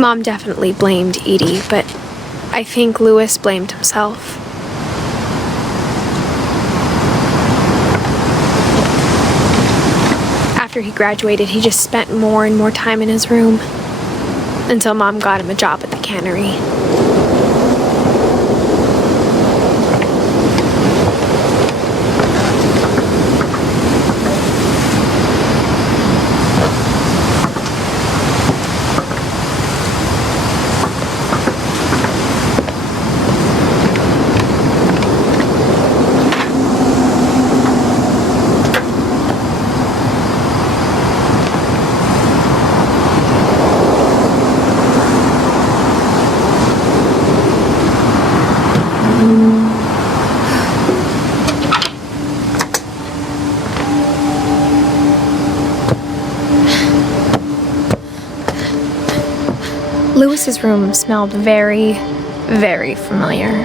Mom definitely blamed Edie, but I think Louis blamed himself. After he graduated, he just spent more and more time in his room, until Mom got him a job at the cannery. Louis's room smelled very, very familiar.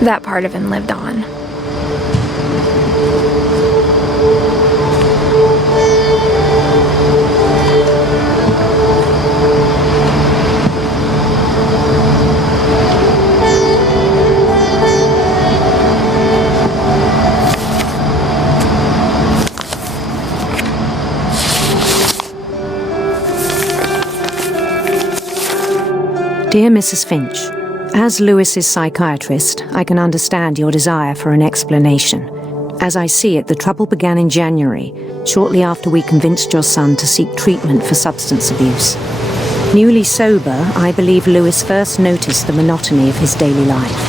That part of him lived on. Dear Mrs. Finch, as Louis's psychiatrist, I can understand your desire for an explanation. As I see it, the trouble began in January, shortly after we convinced your son to seek treatment for substance abuse. Newly sober, I believe Louis first noticed the monotony of his daily life.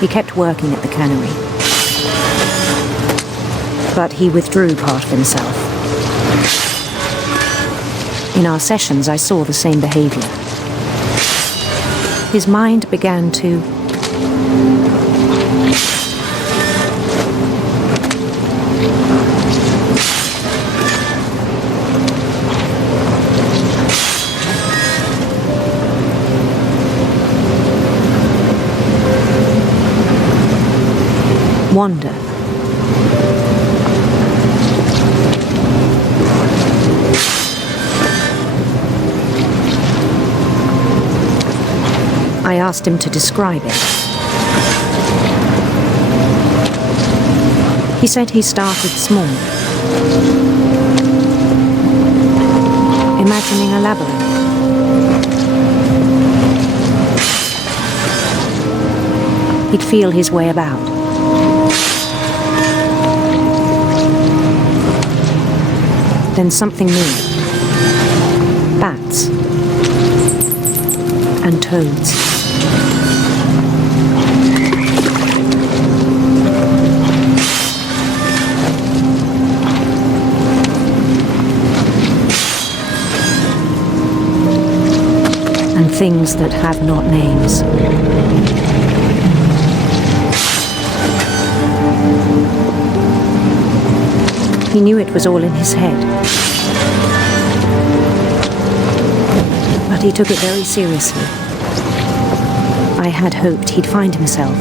He kept working at the cannery, but he withdrew part of himself. In our sessions, I saw the same behavior. His mind began to wander. I asked him to describe it. He said he started small, imagining a labyrinth. He'd feel his way about. Then something moved. Bats and toads. And things that have not names. He knew it was all in his head. But he took it very seriously. I had hoped he'd find himself.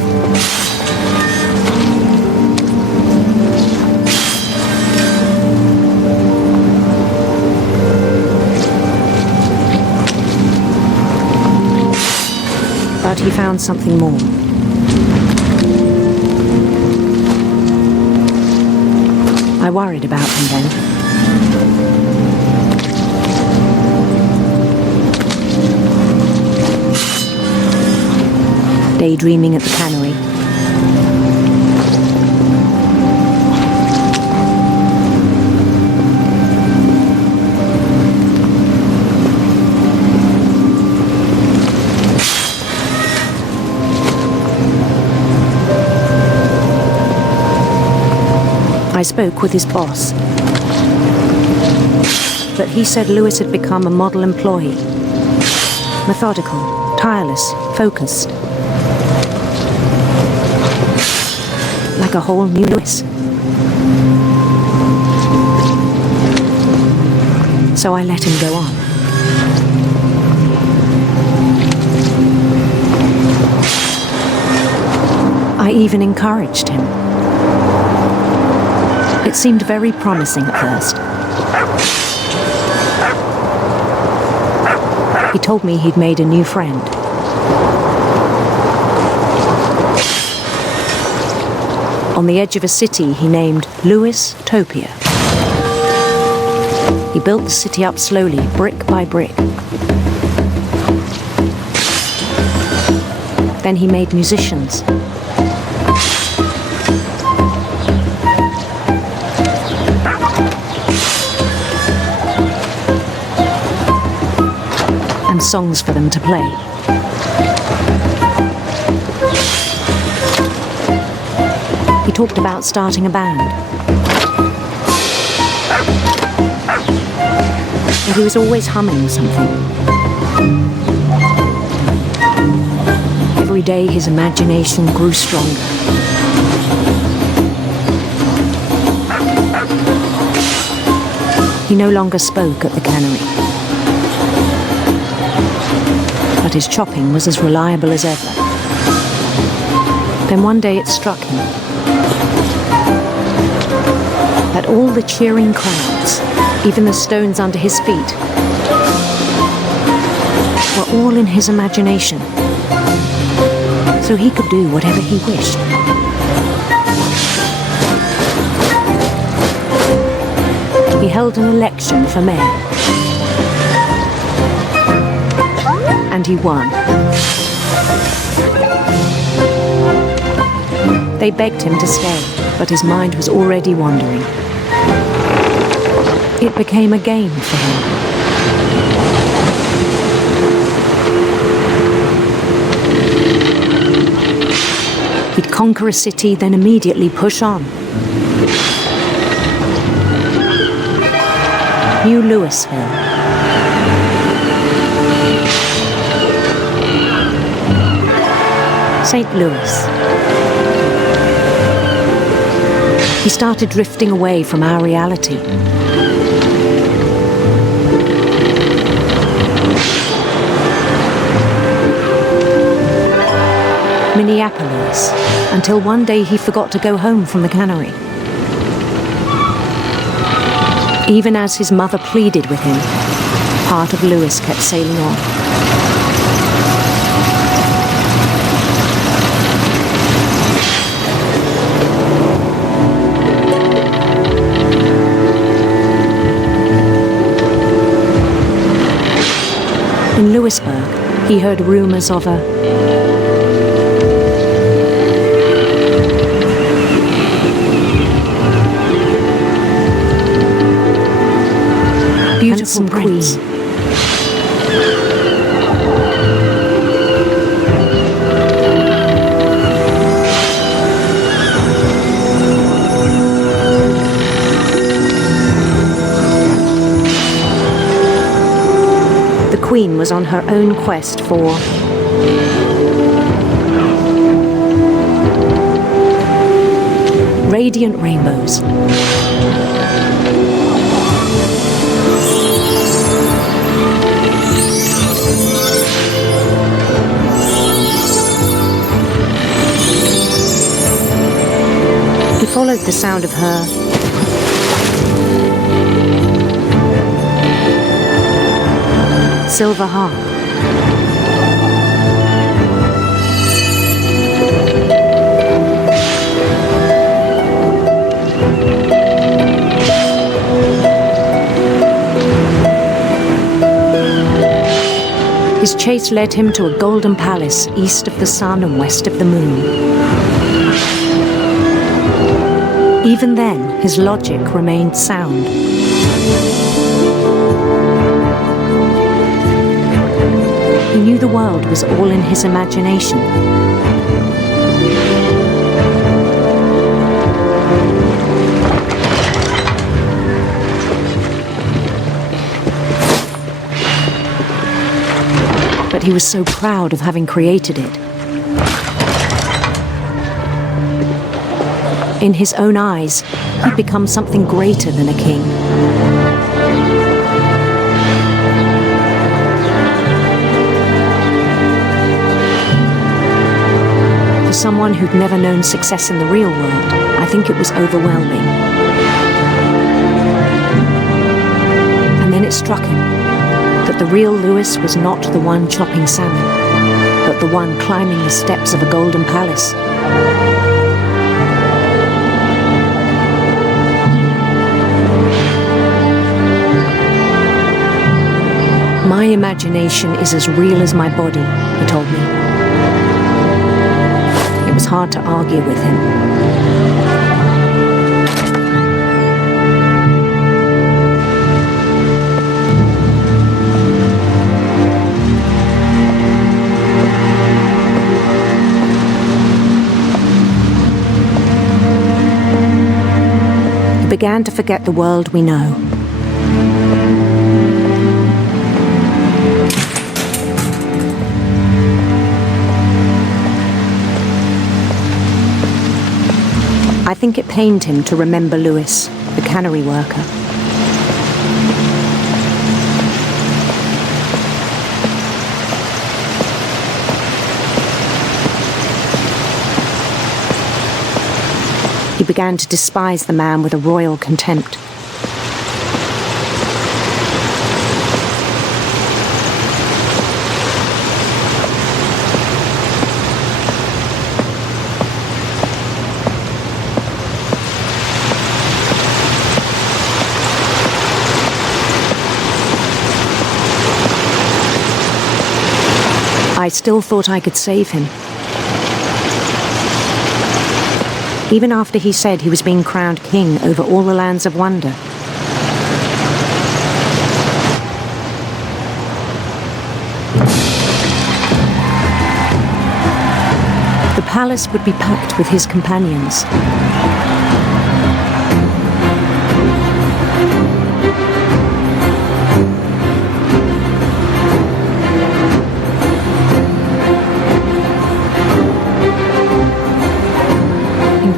But he found something more. I worried about him then. Daydreaming at the cannery. I spoke with his boss, but he said Louis had become a model employee. Methodical, tireless, focused. Like a whole new Louis. So I let him go on. I even encouraged him. It seemed very promising at first. He told me he'd made a new friend. On the edge of a city he named Louis Topia. He built the city up slowly, brick by brick. Then he made musicians. And songs for them to play. He talked about starting a band. And he was always humming something. Every day his imagination grew stronger. He no longer spoke at the cannery. But his chopping was as reliable as ever. Then one day it struck him that all the cheering crowds, even the stones under his feet, were all in his imagination, so he could do whatever he wished. He held an election for mayor, and he won. They begged him to stay, but his mind was already wandering. It became a game for him. He'd conquer a city, then immediately push on. New Louisville. St. Louis. He started drifting away from our reality. Minneapolis, until one day he forgot to go home from the cannery. Even as his mother pleaded with him, part of Louis kept sailing on. In Louisburg, he heard rumors of a beautiful queen. The queen was on her own quest for radiant rainbows. He followed the sound of her silver harp. His chase led him to a golden palace east of the sun and west of the moon. Even then, his logic remained sound. He knew the world was all in his imagination. But he was so proud of having created it. In his own eyes, he'd become something greater than a king. For someone who'd never known success in the real world, I think it was overwhelming. it struck him that the real Lewis was not the one chopping salmon, but the one climbing the steps of a golden palace. My imagination is as real as my body, he told me. It was hard to argue with him. We began to forget the world we know. I think it pained him to remember Lewis, the cannery worker. He began to despise the man with a royal contempt. I still thought I could save him. Even after he said he was being crowned king over all the lands of wonder. The palace would be packed with his companions.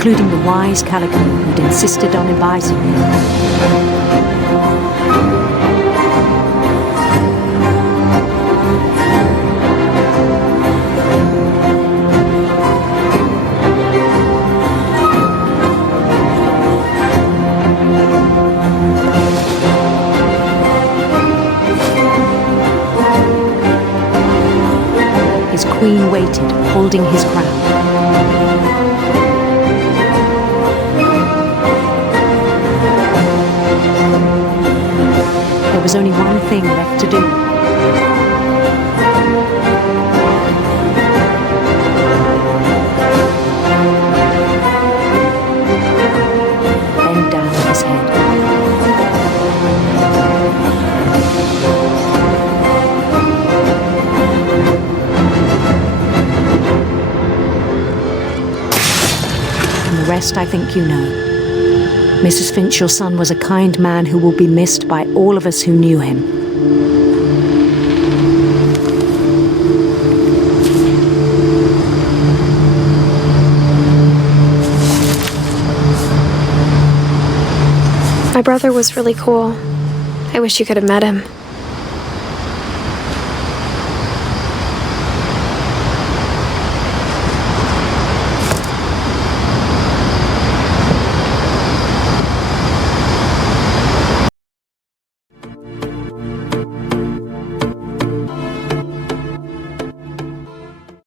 Including the wise Calico who'd insisted on advising me. His queen waited, holding his crown. There was only one thing left to do. Bend down his head. And the rest I think you know. Mrs. Finch, your son was a kind man who will be missed by all of us who knew him. My brother was really cool. I wish you could have met him.